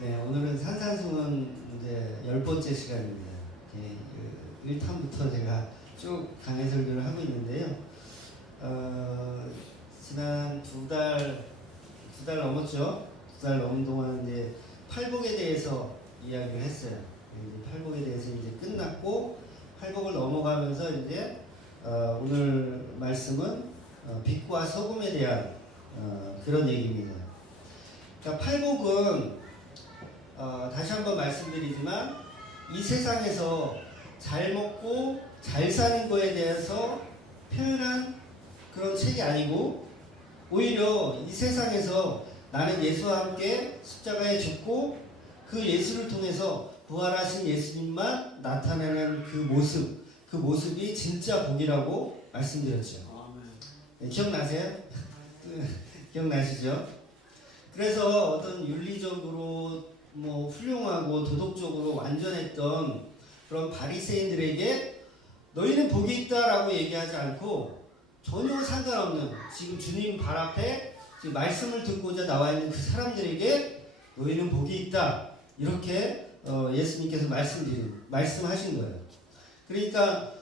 네, 오늘은 산산수훈 이제 10번째 시간입니다. 예, 1탄부터 제가 쭉 강의 설교를 하고 있는데요. 지난 두 달 넘었죠? 두 달 넘은 동안 이제 팔복에 대해서 이야기를 했어요. 이제 팔복에 대해서 이제 끝났고, 팔복을 넘어가면서 이제 오늘 말씀은 빛과 소금에 대한 그런 얘기입니다. 그러니까 팔복은 다시 한번 말씀드리지만 이 세상에서 잘 먹고 잘 사는 거에 대해서 표현한 그런 책이 아니고, 오히려 이 세상에서 나는 예수와 함께 십자가에 죽고 그 예수를 통해서 부활하신 예수님만 나타내는 그 모습이 진짜 복이라고 말씀드렸죠. 네, 기억나세요? 기억나시죠? 그래서 어떤 윤리적으로 훌륭하고 도덕적으로 완전했던 그런 바리새인들에게 너희는 복이 있다라고 얘기하지 않고, 전혀 상관없는 지금 주님 발 앞에 지금 말씀을 듣고자 나와 있는 그 사람들에게 너희는 복이 있다, 이렇게 예수님께서 말씀하신 거예요. 그러니까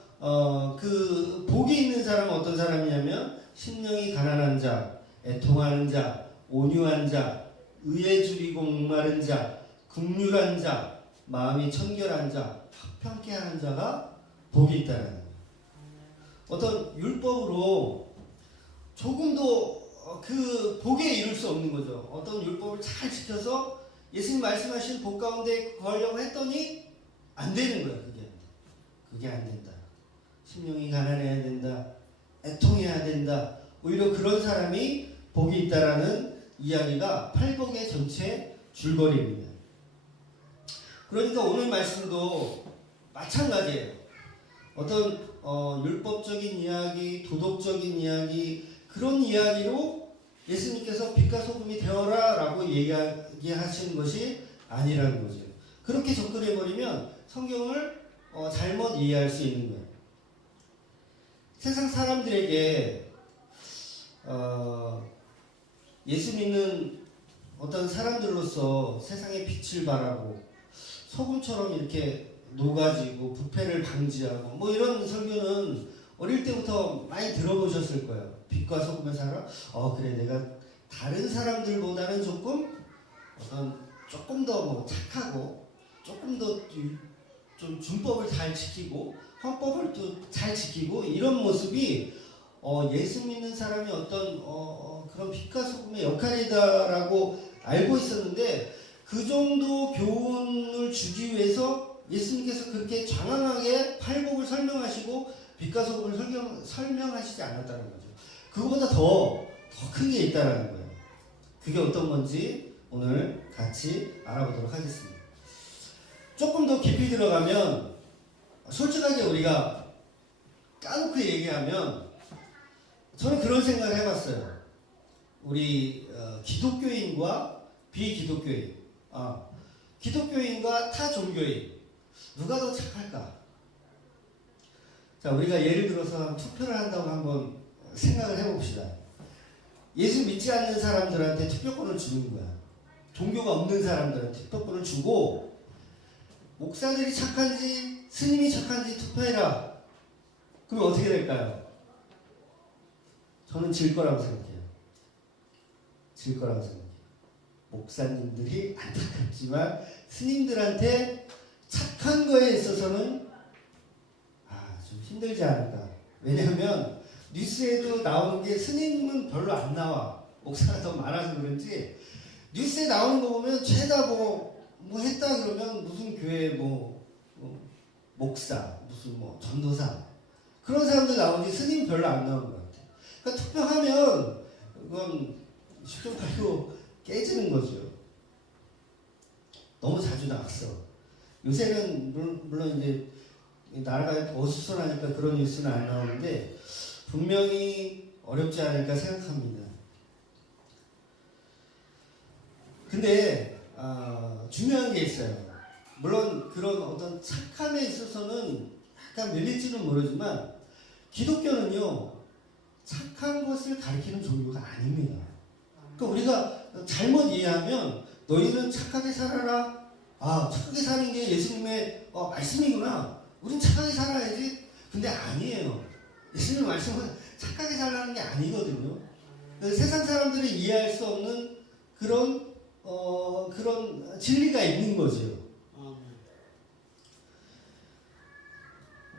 그 복이 있는 사람은 어떤 사람이냐면 심령이 가난한 자, 애통하는 자, 온유한 자, 의에 줄이고 목마른 자, 긍휼한 자, 마음이 청결한 자, 합평케 하는 자가 복이 있다는 거예요. 어떤 율법으로 조금도 그 복에 이룰 수 없는 거죠. 어떤 율법을 잘 지켜서 예수님 말씀하신 복 가운데 거하려고 했더니 안 되는 거예요. 그게 안 된다. 심령이 가난해야 된다. 애통해야 된다. 오히려 그런 사람이 복이 있다라는 이야기가 팔복의 전체 줄거리입니다. 그러니까 오늘 말씀도 마찬가지예요. 어떤 율법적인 이야기, 도덕적인 이야기, 그런 이야기로 예수님께서 빛과 소금이 되어라 라고 얘기하시는 것이 아니라는 거죠. 그렇게 접근해버리면 성경을 잘못 이해할 수 있는 거예요. 세상 사람들에게 예수 믿는 어떤 사람들로서 세상의 빛을 발하고 소금처럼 이렇게 녹아지고 부패를 방지하고 이런 설교는 어릴 때부터 많이 들어보셨을 거예요. 빛과 소금의 살아? 그래, 내가 다른 사람들보다는 조금 더 착하고, 조금 더 좀 준법을 잘 지키고, 헌법을 또 잘 지키고, 이런 모습이 예수 믿는 사람이 어떤 그런 빛과 소금의 역할이다라고 알고 있었는데, 그 정도 교훈을 주기 위해서 예수님께서 그렇게 장황하게 팔복을 설명하시고 빛과 소금을 설명하시지 않았다는 거죠. 그거보다 더 큰 게 있다는 거예요. 그게 어떤 건지 오늘 같이 알아보도록 하겠습니다. 조금 더 깊이 들어가면, 솔직하게 우리가 까놓고 얘기하면, 저는 그런 생각을 해봤어요. 우리 기독교인과 비기독교인, 기독교인과 타 종교인, 누가 더 착할까? 자, 우리가 예를 들어서 투표를 한다고 한번 생각을 해봅시다. 예수 믿지 않는 사람들한테 투표권을 주는 거야. 종교가 없는 사람들한테 투표권을 주고, 목사들이 착한지 스님이 착한지 투표해라. 그럼 어떻게 될까요? 저는 질 거라고 생각해요. 질 거라고 생각해요. 목사님들이 안타깝지만 스님들한테 착한 거에 있어서는 좀 힘들지 않을까. 왜냐하면 뉴스에도 나오는 게 스님은 별로 안 나와. 목사가 더 많아서 그런지 뉴스에 나오는 거 보면 죄다 뭐 했다 그러면 무슨 교회 목사, 무슨 전도사, 그런 사람들 나오지 스님 별로 안 나오는 것 같아. 그러니까 투표하면 그건 쉽게 말로 깨지는 거죠. 너무 자주 나왔어. 요새는 물론 이제 나라가 어수선하니까 그런 뉴스는 안 나오는데 분명히 어렵지 않을까 생각합니다. 근데 중요한 게 있어요. 물론 그런 어떤 착함에 있어서는 약간 밀릴지는 모르지만, 기독교는요 착한 것을 가리키는 종교가 아닙니다. 그러니까 우리가 잘못 이해하면 너희는 착하게 살아라. 아, 착하게 사는 게 예수님의 말씀이구나. 우린 착하게 살아야지. 근데 아니에요. 예수님 말씀은 착하게 살라는 게 아니거든요. 세상 사람들이 이해할 수 없는 그런 진리가 있는 거죠.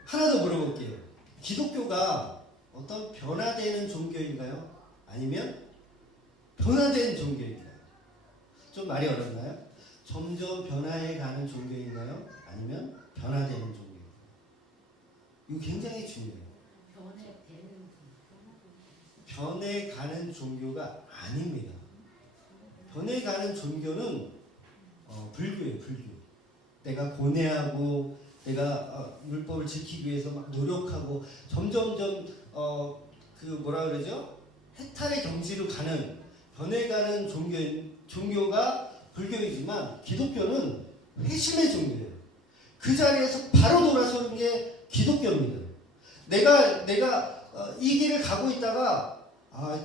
하나 더 물어볼게요. 기독교가 어떤 변화되는 종교인가요? 아니면 변화된 종교인가요? 좀 말이 어렵나요? 점점 변화해 가는 종교인가요? 아니면 변화되는 종교인가요? 이거 굉장히 중요해요. 변해가는 종교가 아닙니다. 변해가는 종교는 불교예요. 불교. 내가 고뇌하고 내가 율법을 지키기 위해서 막 노력하고 점점점 뭐라 그러죠? 해탈의 경지로 가는 변해가는 종교가 불교이지만 기독교는 회심의 종교예요. 그 자리에서 바로 돌아서는 게 기독교입니다. 내가 이 길을 가고 있다가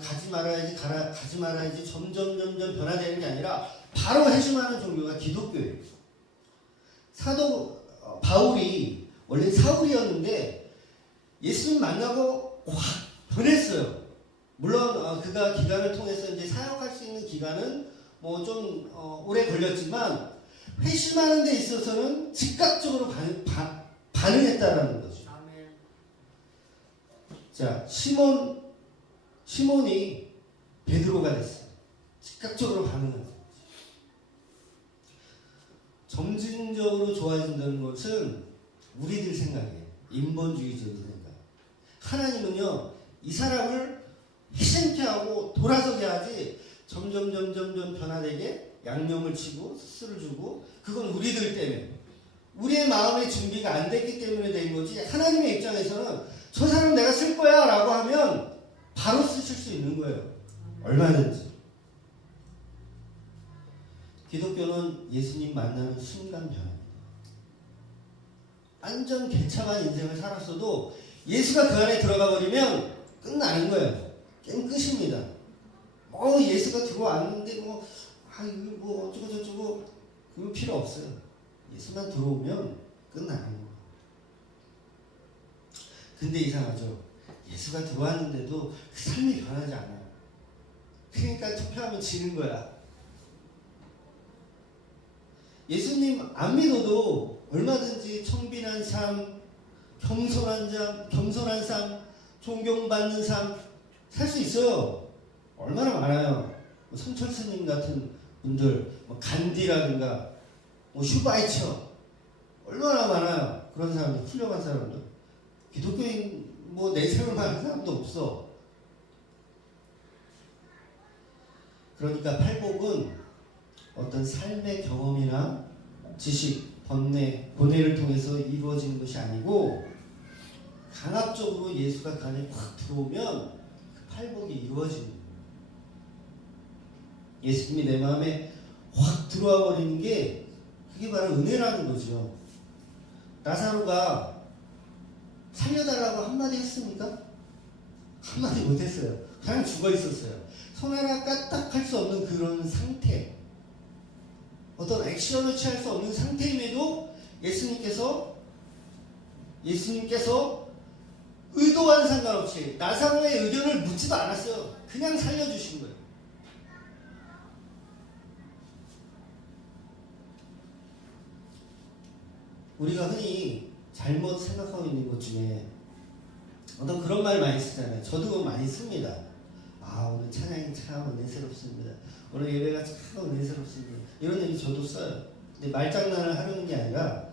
가지 말아야지 점점 변화되는 게 아니라 바로 회심하는 종교가 기독교예요. 사도 바울이 원래 사울이었는데 예수님 만나고 확 변했어요. 물론 그가 기간을 통해서 이제 사역할 수 있는 기간은 뭐 좀 오래 걸렸지만 회심하는 데 있어서는 즉각적으로 반응했다라는 거죠. 자, 시몬이 베드로가 됐어요. 즉각적으로 반응했어요. 점진적으로 좋아진다는 것은 우리들 생각이에요. 인본주의적인 생각. 하나님은요, 이 사람을 희생케 하고 돌아서게 하지 점점 변화되게 양념을 치고 스스를 주고 그건 우리들 때문에 우리의 마음의 준비가 안 됐기 때문에 된 거지 하나님의 입장에서는 저 사람 내가 쓸 거야 라고 하면 바로 쓰실 수 있는 거예요. 얼마든지. 기독교는 예수님 만나는 순간 변화입니다. 완전 개차반 인생을 살았어도 예수가 그 안에 들어가 버리면 끝나는 거예요. 게임 끝입니다. 예수가 들어왔는데 이거 어쩌고 저쩌고 그거 필요 없어요. 예수만 들어오면 끝나는 거예요. 근데 이상하죠. 예수가 들어왔는데도 그 삶이 변하지 않아요. 그러니까 투표하면 지는 거야. 예수님 안 믿어도 얼마든지 청빈한 삶, 겸손한 삶, 존경받는 삶 살 수 있어요. 얼마나 많아요. 성철 스님 같은 분들, 간디라든가, 슈바이처 얼마나 많아요. 그런 사람들, 훌륭한 사람들. 기독교인 내세울 만한 사람도 없어. 그러니까 팔복은 어떤 삶의 경험이나 지식, 번뇌를 통해서 이루어지는 것이 아니고 강압적으로 예수가 그 안에 확 들어오면 그 팔복이 이루어지는 거예요. 예수님이 내 마음에 확 들어와 버리는 게 그게 바로 은혜라는 거죠. 나사로가 살려달라고 한마디 했습니까? 한마디 못했어요. 그냥 죽어 있었어요. 손 하나 까딱할 수 없는 그런 상태, 어떤 액션을 취할 수 없는 상태임에도 예수님께서 의도와는 상관없이 나사로의 의견을 묻지도 않았어요. 그냥 살려주신 거예요. 우리가 흔히 잘못 생각하고 있는 것 중에 어떤 그런 말 많이 쓰잖아요. 저도 많이 씁니다. 오늘 찬양이 참 은혜스럽습니다. 오늘 예배가 참 은혜스럽습니다. 이런 얘기 저도 써요. 근데 말장난을 하려는 게 아니라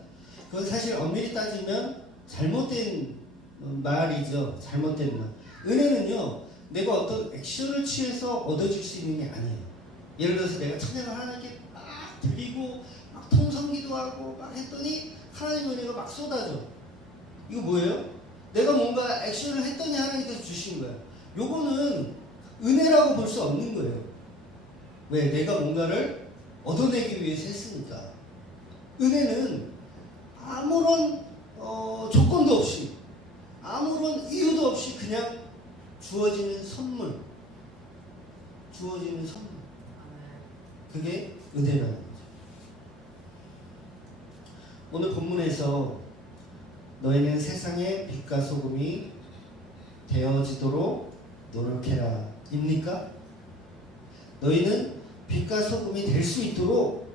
그건 사실 엄밀히 따지면 잘못된 말이죠. 잘못된 말. 은혜는요, 내가 어떤 액션을 취해서 얻어질 수 있는 게 아니에요. 예를 들어서 내가 찬양을 하나님께 막 드리고 막 통성기도 하고 막 했더니 하나님 은혜가 막 쏟아져. 이거 뭐예요? 내가 뭔가 액션을 했더니 하나님께서 주신 거예요. 요거는 은혜라고 볼 수 없는 거예요. 왜? 내가 뭔가를 얻어내기 위해서 했으니까. 은혜는 아무런 조건도 없이 아무런 이유도 없이 그냥 주어지는 선물. 그게 은혜라는 거죠. 오늘 본문에서 너희는 세상의 빛과 소금이 되어지도록 노력해라 입니까? 너희는 빛과 소금이 될 수 있도록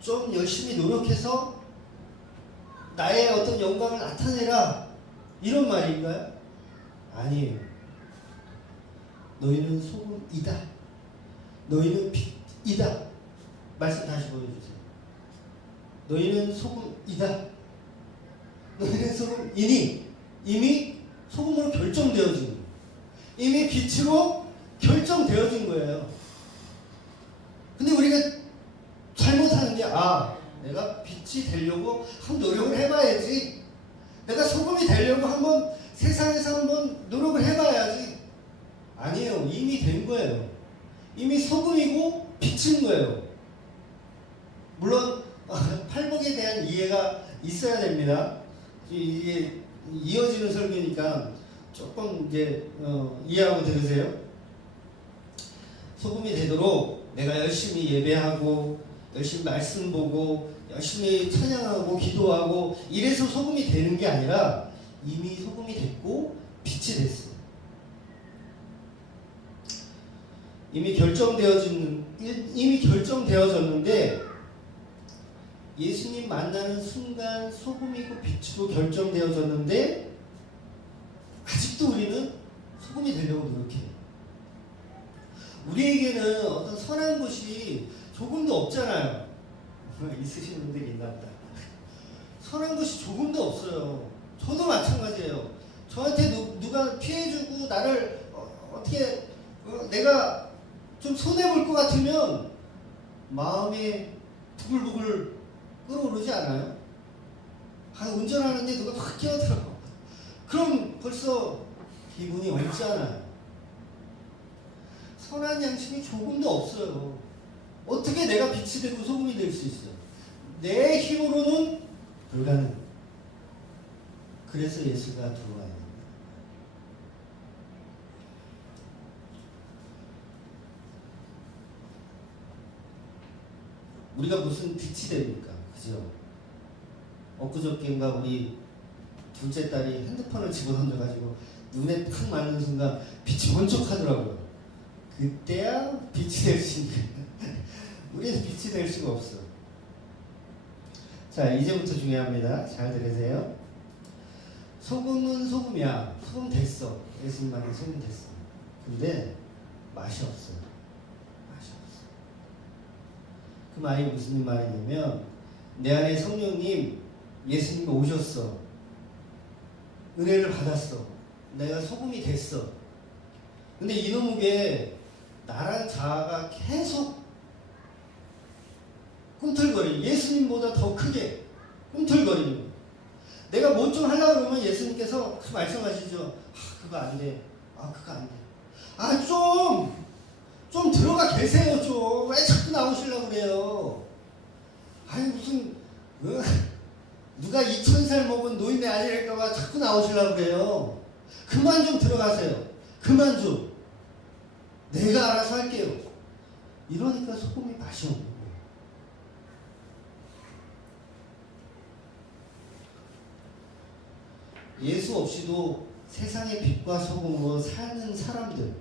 좀 열심히 노력해서 나의 어떤 영광을 나타내라 이런 말인가요? 아니에요. 너희는 소금이다. 너희는 빛이다. 말씀 다시 보여주세요. 너희는 소금이다. 너희는 소금이니 이미 소금으로 결정되어진 거예요. 이미 빛으로 결정되어진 거예요. 근데 우리가 잘못하는 게 내가 빛이 되려고 한번 노력을 해봐야지. 내가 소금이 되려고 한번 세상에서 한번 노력을 해봐야지. 아니에요. 이미 된 거예요. 이미 소금이고 빛인 거예요. 물론 팔복에 대한 이해가 있어야 됩니다. 이게 이어지는 설교니까 조금 이제 이해하고 들으세요. 소금이 되도록 내가 열심히 예배하고 열심히 말씀 보고 열심히 찬양하고 기도하고 이래서 소금이 되는 게 아니라 이미 소금이 됐고 빛이 됐어요. 이미 결정되어졌는데 예수님 만나는 순간 소금이고 빛으로 결정되어졌는데 아직도 우리는 소금이 되려고 노력해요. 우리에게는 어떤 선한 것이 조금도 없잖아요. 있으신 분들이 있나 보다. 선한 것이 조금도 없어요. 저도 마찬가지예요. 저한테 누가 피해주고 나를 어떻게 내가 좀 손해볼 것 같으면 마음이 부글부글 끓어오르지 않아요? 운전하는데 누가 확 끼어들어. 그럼 벌써 기분이 없잖아요. 선한 양심이 조금도 없어요. 어떻게 내가 빛이 되고 소금이 될 수 있어요? 내 힘으로는 불가능. 그래서 예수가 들어와야 됩니다. 우리가 무슨 빛이 됩니까? 그죠? 엊그저께인가 우리 둘째 딸이 핸드폰을 집어던져가지고 눈에 탁 맞는 순간 빛이 번쩍하더라고요. 그때야 빛이 될 수 있는 거예요. 우리는 빛이 될 수가 없어. 자, 이제부터 중요합니다. 잘 들으세요. 소금은 소금이야. 소금 됐어. 예수님 말에 소금 됐어. 근데 맛이 없어요. 맛이 없어. 그 말이 무슨 말이냐면 내 안에 성령님 예수님이 오셨어. 은혜를 받았어. 내가 소금이 됐어. 근데 이놈에게 나란 자아가 계속 꿈틀거리는, 예수님보다 더 크게 꿈틀거리는 거예요. 내가 뭐 좀 하려고 그러면 예수님께서 말씀하시죠. 그거 안 돼. 그거 안 돼. 좀 들어가 계세요. 좀. 왜 자꾸 나오시려고 그래요? 무슨 누가 2000살 먹은 노인네 아니랄까봐 자꾸 나오시려고 그래요. 그만 좀 들어가세요. 그만 좀. 내가 알아서 할게요. 이러니까 소금이 맛이 없는 거예요. 예수 없이도 세상의 빛과 소금으로 사는 사람들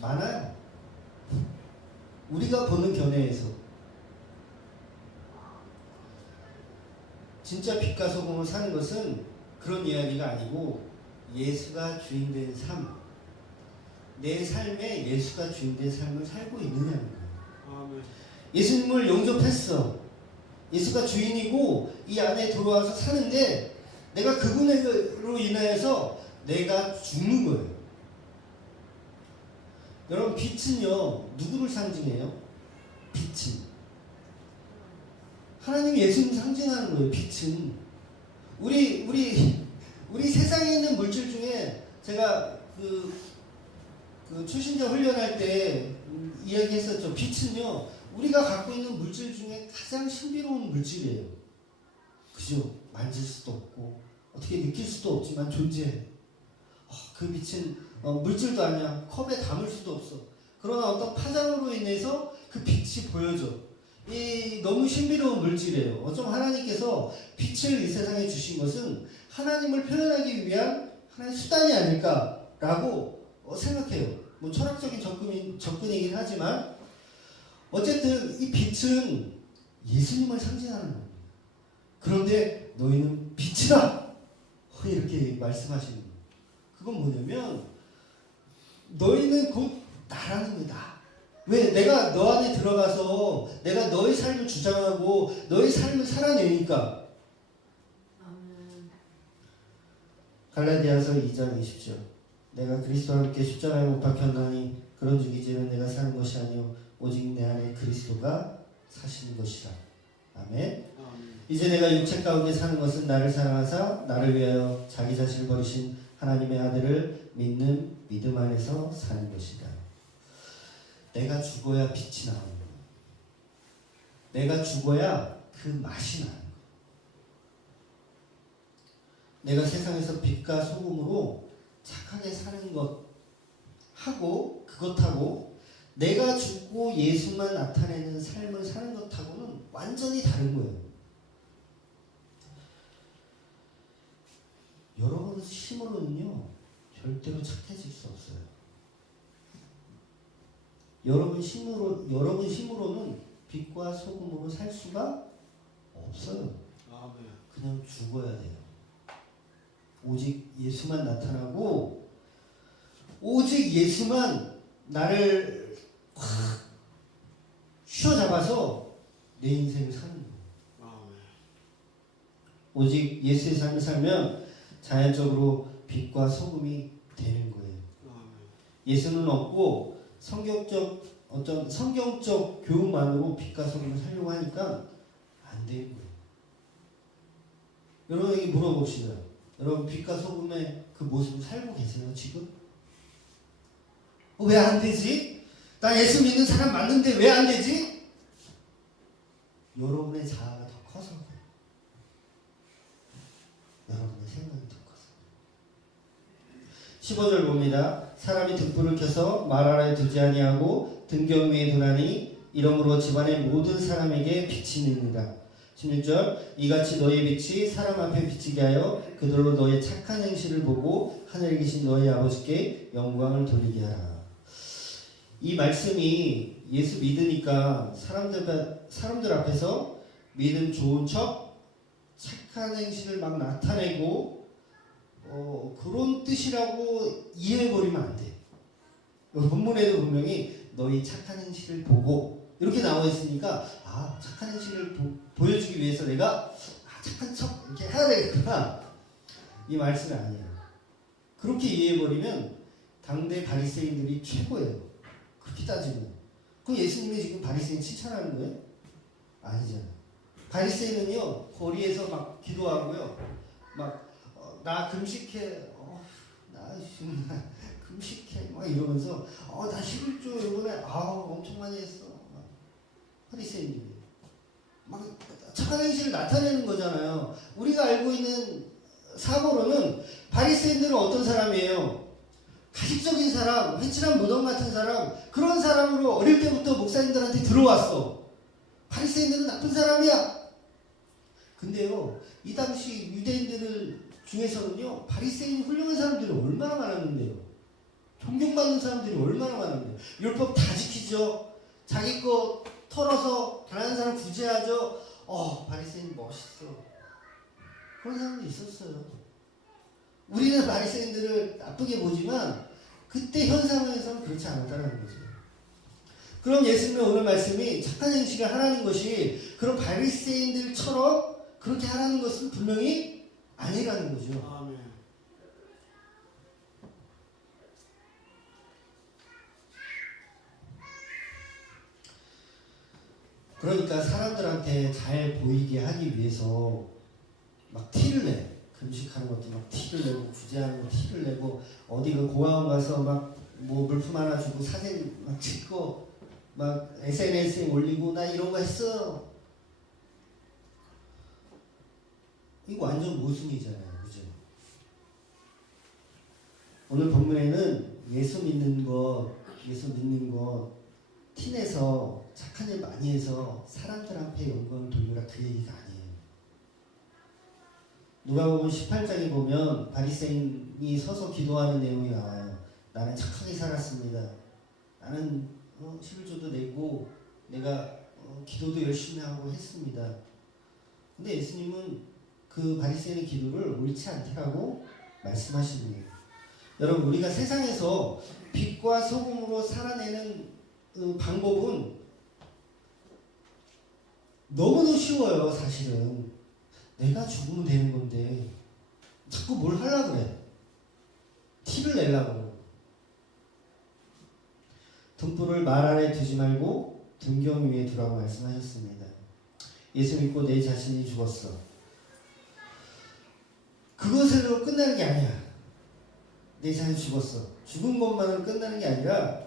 많아요. 우리가 보는 견해에서 진짜 빛과 소금으로 사는 것은 그런 이야기가 아니고 예수가 주인된 삶, 내 삶에 예수가 주인된 삶을 살고 있느냐는 거예요. 예수님을 영접했어. 예수가 주인이고 이 안에 들어와서 사는데 내가 그분으로 인해서 내가 죽는 거예요. 여러분, 빛은요 누구를 상징해요? 빛은 하나님 예수님 상징하는 거예요. 빛은 우리 세상에 있는 물질 중에 제가 그 출신자 훈련할 때 이야기했었죠. 빛은요 우리가 갖고 있는 물질 중에 가장 신비로운 물질이에요. 그죠? 만질 수도 없고 어떻게 느낄 수도 없지만 존재해. 그 빛은 물질도 아니야. 컵에 담을 수도 없어. 그러나 어떤 파장으로 인해서 그 빛이 보여져. 이 너무 신비로운 물질이에요. 어쩜 하나님께서 빛을 이 세상에 주신 것은 하나님을 표현하기 위한 하나의 수단이 아닐까라고 생각해요. 뭐 철학적인 접근이긴 하지만 어쨌든 이 빛은 예수님을 상징하는 겁니다. 그런데 너희는 빛이다! 이렇게 말씀하시는 거예요. 그건 뭐냐면 너희는 곧 나라는 거다. 왜? 내가 너 안에 들어가서 내가 너의 삶을 주장하고 너의 삶을 살아내니까. 갈라디아서 2장 20절. 내가 그리스도와 함께 십자가에 못 박혔나니 그런즉 이제는 내가 사는 것이 아니요 오직 내 안에 그리스도가 사시는 것이라. 아멘. 이제 내가 육체 가운데 사는 것은 나를 사랑하사 나를 위하여 자기 자신을 버리신 하나님의 아들을 믿는 믿음 안에서 사는 것이다. 내가 죽어야 빛이 나오는 거야. 내가 죽어야 그 맛이 나는 거야. 내가 세상에서 빛과 소금으로 착하게 사는 것 하고 그것하고 내가 죽고 예수만 나타내는 삶을 사는 것하고는 완전히 다른 거예요. 여러분 힘으로는요 절대로 착해질 수 없어요. 여러분 힘으로는 빛과 소금으로 살 수가 없어요. 그냥 죽어야 돼요. 오직 예수만 나타나고 오직 예수만 나를 확 휘어잡아서 내 인생을 사는 거예요. 오직 예수의 삶을 살면 자연적으로 빛과 소금이 되는 거예요. 예수는 없고 어떤 성경적 교훈만으로 빛과 소금을 살려고 하니까 안 되는 거예요. 여러분에게 물어봅시다. 여러분 빛과 소금의 그 모습을 살고 계세요 지금? 왜 안 되지? 나 예수 믿는 사람 맞는데 왜 안 되지? 여러분의 자아가 더 커서 그래요. 여러분의 생각이 더 커서. 15절 봅니다. 사람이 등불을 켜서 말 아래에 두지 아니하고 등경 위에 두나니 이러므로 집안의 모든 사람에게 빛이 있느니라. 16절 이같이 너희 빛이 사람 앞에 비치게 하여 그들로 너의 착한 행실을 보고 하늘에 계신 너희 아버지께 영광을 돌리게 하라. 이 말씀이 예수 믿으니까 사람들 앞에서 믿음 좋은 척 착한 행실을 막 나타내고 그런 뜻이라고 이해해버리면 안 돼. 본문에도 분명히 너희 착한 행실을 보고 이렇게 나와 있으니까 착한 행실을 보여주기 위해서 내가 착한 척 이렇게 해야 되겠구나. 이 말씀이 아니에요. 그렇게 이해해버리면 당대 바리새인들이 최고예요. 그렇게 따지면. 그럼 예수님이 지금 바리새인 칭찬하는 거예요? 아니잖아요. 바리새인은요 거리에서 막 기도하고요 나 금식해 나 금식해 막 이러면서 나 11조 이번에 엄청 많이 했어. 바리새인들이 막 착한 행실을 나타내는 거잖아요. 우리가 알고 있는 사고로는 바리새인들은 어떤 사람이에요? 가식적인 사람, 회칠한 무덤 같은 사람, 그런 사람으로 어릴 때부터 목사님들한테 들어왔어. 바리새인들은 나쁜 사람이야. 근데요, 이 당시 유대인들 중에서는요, 바리새인 훌륭한 사람들이 얼마나 많았는데요. 존경받는 사람들이 얼마나 많은데요. 율법 다 지키죠. 자기 거 털어서 가난한 사람 구제하죠. 바리새인 멋있어. 그런 사람도 있었어요. 우리는 바리새인들을 나쁘게 보지만 그때 현상에서는 그렇지 않았다는 거죠. 그럼 예수님의 오늘 말씀이 착한 행실을 하라는 것이 그런 바리새인들처럼 그렇게 하라는 것은 분명히 아니라는 거죠. 아멘. 그러니까 사람들한테 잘 보이게 하기 위해서 막 티를 내. 금식하는 것도 막 티를 내고 구제하는 거 티를 내고 어디 그 고아원 가서 막 뭐 물품 하나 주고 사진 막 찍고 막 SNS에 올리고 나 이런 거 했어. 이거 완전 모순이잖아요. 그죠? 오늘 본문에는 예수 믿는 거 티내서 착한 일 많이 해서 사람들 앞에 영광을 돌려라, 그 얘기가 아니에요. 누가복음 18장에 보면 바리새인이 서서 기도하는 내용이 나와요. 나는 착하게 살았습니다. 나는 11조도 내고 내가 기도도 열심히 하고 했습니다. 근데 예수님은 그 바리새인의 기도를 옳지 않다라고 말씀하십니다. 여러분, 우리가 세상에서 빛과 소금으로 살아내는 그 방법은 너무도 쉬워요. 사실은 내가 죽으면 되는 건데 자꾸 뭘 하려고 그래. 티를 내려고. 등불을 말 아래 두지 말고 등경 위에 두라고 말씀하셨습니다. 예수 믿고 내 자신이 죽었어. 그것으로 끝나는 게 아니야. 내 자신이 죽었어. 죽은 것만으로 끝나는 게 아니라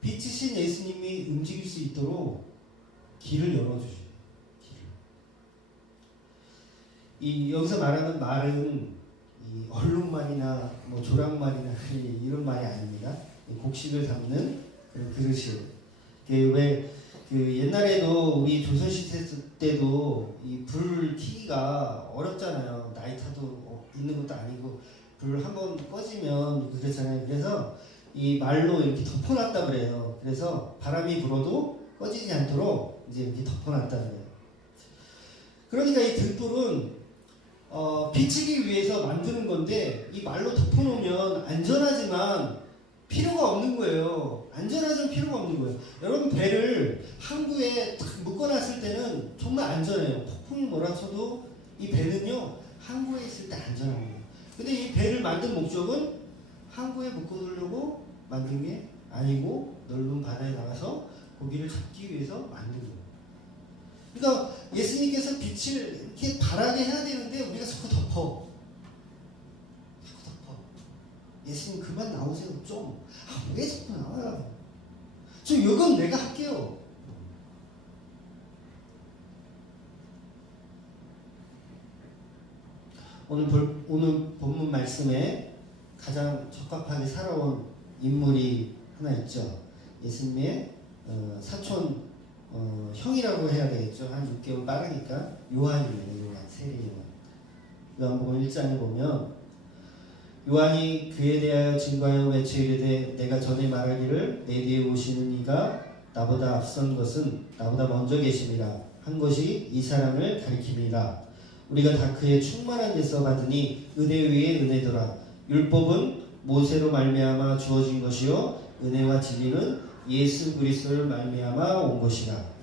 빛이신 예수님이 움직일 수 있도록 길을 열어주셔요. 여기서 말하는 말은 얼룩말이나 조랑말이나 이런 말이 아닙니다. 곡식을 담는 그릇이에요. 왜 옛날에도 우리 조선시대 때도 이 불 켜기가 어렵잖아요. 나이타도 있는 것도 아니고 불 한번 꺼지면 그랬잖아요. 그래서 이 말로 이렇게 덮어놨다 그래요. 그래서 바람이 불어도 꺼지지 않도록 이제 이렇게 덮어놨다 그래요. 그러니까 이 등불은 비치기 위해서 만드는 건데 이 말로 덮어놓으면 안전하지만 필요가 없는 거예요. 안전하지만 필요가 없는 거예요. 여러분, 배를 항구에 딱 묶어놨을 때는 정말 안전해요. 폭풍이 몰아쳐도 이 배는요 항구에 있을 때 안전합니다. 근데 이 배를 만든 목적은 항구에 묶어두려고 만든 게 아니고 넓은 바다에 나가서 고기를 잡기 위해서 만든 거예요. 그러니까 예수님께서 빛을 이렇게 바라게 해야 되는데 우리가 자꾸 덮어. 예수님 그만 나오세요 좀. 왜 자꾸 나와요? 저 이건 내가 할게요. 오늘 본문 말씀에 가장 적합하게 살아온 인물이 하나 있죠. 예수님의 사촌 형이라고 해야 되겠죠. 한 6개월 빠르니까 요한이에요. 요한, 세례 요한. 요한복음 1장에 보면 요한이 그에 대하여 증거하여 외쳐 이르되 내가 전에 말하기를 내 뒤에 오시는 이가 나보다 앞선 것은 나보다 먼저 계심이라 한 것이 이 사람을 가리킴이라. 우리가 다 그의 충만한 데서 받으니 은혜 위에 은혜더라. 율법은 모세로 말미암아 주어진 것이요 은혜와 진리는 예수 그리스도를 말미암아 온 것이라.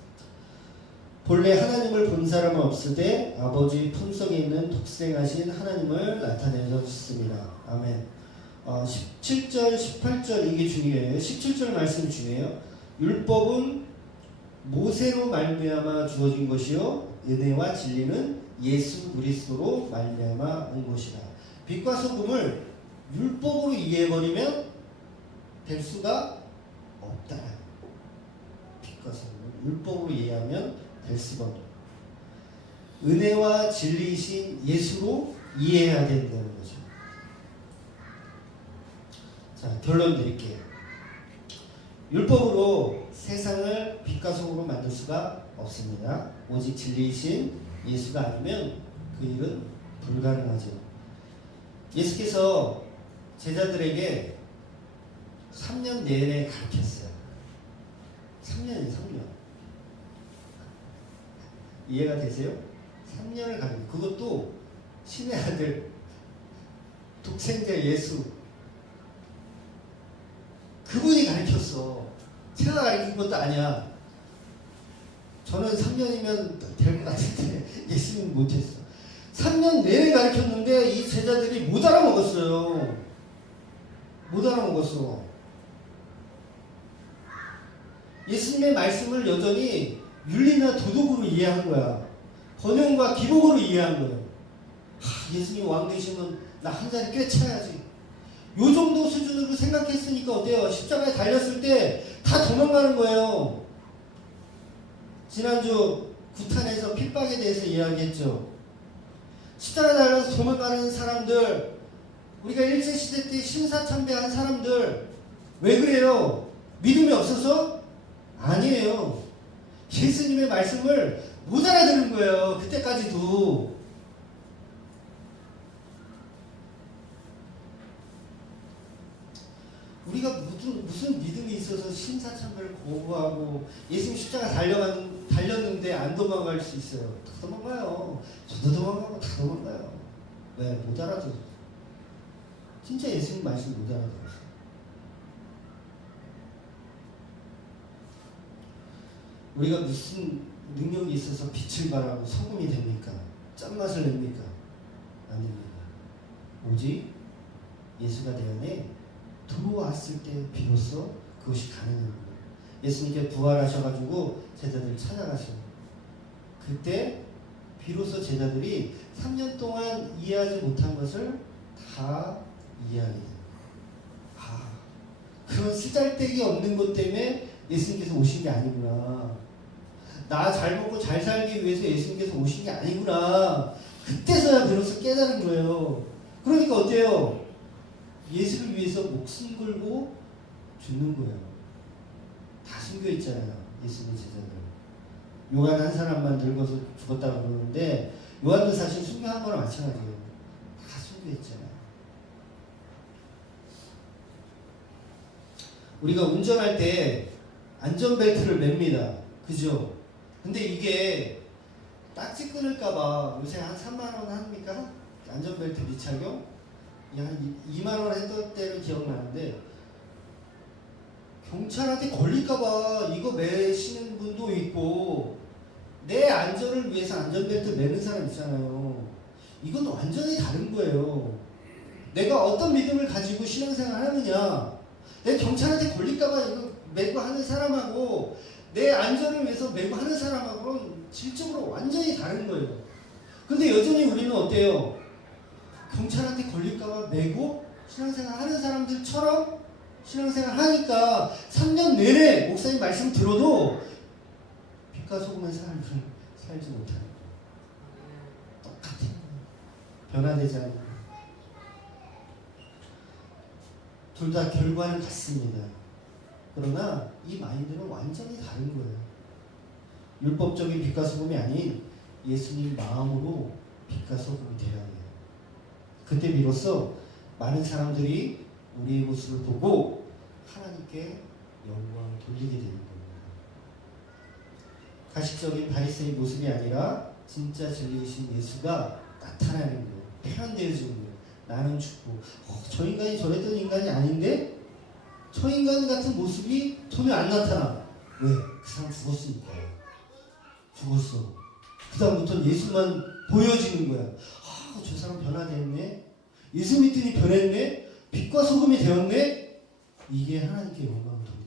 본래 하나님을 본 사람은 없으되 아버지 품속에 있는 독생하신 하나님을 나타내셨습니다. 아멘. 17절, 18절 이게 중요해요. 17절 말씀이 중요해요. 율법은 모세로 말미암아 주어진 것이요 은혜와 진리는 예수 그리스도로 말미암아 온 것이다. 빛과 소금을 율법으로 이해해버리면 될 수가 없다. 빛과 소금을 율법으로 이해하면 될 수가 없다. 은혜와 진리이신 예수로 이해해야 된다는 거죠. 자, 결론 드릴게요. 율법으로 세상을 빛과 소금으로 만들 수가 없습니다. 오직 진리이신 예수가 아니면 그 일은 불가능하죠. 예수께서 제자들에게 3년 내내 가르쳤어요. 3년. 이해가 되세요? 3년을 가르쳐. 그것도 신의 아들, 독생자 예수. 그분이 가르쳤어. 제가 가르친 것도 아니야. 저는 3년이면 될 것 같은데 예수님 못했어. 3년 내내 가르쳤는데 이 제자들이 못 알아먹었어요. 못 알아먹었어. 예수님의 말씀을 여전히 윤리나 도덕으로 이해한 거야. 번영과 기복으로 이해한 거예요. 예수님 왕 되시면 나 한 자리 꿰차야지. 요 정도 수준으로 생각했으니까 어때요? 십자가에 달렸을 때 다 도망가는 거예요. 지난주 구탄에서 핍박에 대해서 이야기했죠. 십자가에 달려서 도망가는 사람들, 우리가 일제시대 때 심사참배한 사람들, 왜 그래요? 믿음이 없어서? 아니에요. 예수님의 말씀을 못 알아듣는 거예요. 그때까지도. 우리가 무슨 믿음이 있어서 신사참배를 거부하고 예수님 십자가 달렸는데 안 도망갈 수 있어요. 다 도망가요. 저도 도망가고 다 도망가요. 왜? 못 알아들어요. 진짜 예수님 말씀 못 알아들었어요. 우리가 무슨 능력이 있어서 빛을 발하고 소금이 됩니까? 짠맛을 냅니까? 아닙니다. 오직 예수가 내 안에 들어왔을 때 비로소 그것이 가능한 거예요. 예수님께 부활하셔가지고 제자들 찾아가셔요. 그때 비로소 제자들이 3년 동안 이해하지 못한 것을 다 이해하게 돼요. 아, 그런 쓰잘데기 없는 것 때문에 예수님께서 오신 게 아니구나. 나 잘 먹고 잘 살기 위해서 예수님께서 오신 게 아니구나. 그때서야 비로소 깨달은 거예요. 그러니까 어때요? 예수를 위해서 목숨 걸고 죽는 거예요. 다 숨겨 있잖아요. 예수님의 제자들. 요한 한 사람만 늙어서 죽었다고 그러는데 요한도 사실 순교한 거랑 마찬가지예요. 다 숨겨 있잖아요. 우리가 운전할 때 안전벨트를 맵니다. 그죠? 근데 이게 딱지 끊을까봐 요새 한 3만원 합니까? 안전벨트 미착용? 한 2만원 했던 때는 기억나는데 경찰한테 걸릴까봐 이거 매시는 분도 있고 내 안전을 위해서 안전벨트 매는 사람 있잖아요. 이건 완전히 다른 거예요. 내가 어떤 믿음을 가지고 신앙생활 하느냐, 내 경찰한테 걸릴까봐 이거 매고 하는 사람하고 내 안전을 위해서 매고 하는 사람하고는 질적으로 완전히 다른 거예요. 근데 여전히 우리는 어때요? 경찰한테 걸릴까봐 매고 신앙생활 하는 사람들처럼 신앙생활 하니까 3년 내내 목사님 말씀 들어도 빛과 소금의 삶을 살지 못하는 거예요. 똑같은 거예요. 변화되지 않는 거예요. 둘 다 결과는 같습니다. 그러나 이 마인드는 완전히 다른 거예요. 율법적인 빛과 소금이 아닌 예수님 마음으로 빛과 소금이 되어야 해요. 그때 비로소 많은 사람들이 우리의 모습을 보고 하나님께 영광을 돌리게 되는 겁니다. 가식적인 바리새의 모습이 아니라 진짜 진리이신 예수가 나타나는 거예요. 표현되어지는 거예요. 나는 죽고 저 인간이 저랬던 인간이 아닌데 저 인간 같은 모습이 전혀 안 나타나. 왜? 그 사람 죽었으니까. 죽었어. 그 다음부터 예수만 보여지는 거야. 아, 저 사람 변화됐네. 예수 믿더니 변했네. 빛과 소금이 되었네. 이게 하나님께 영광을 돌리는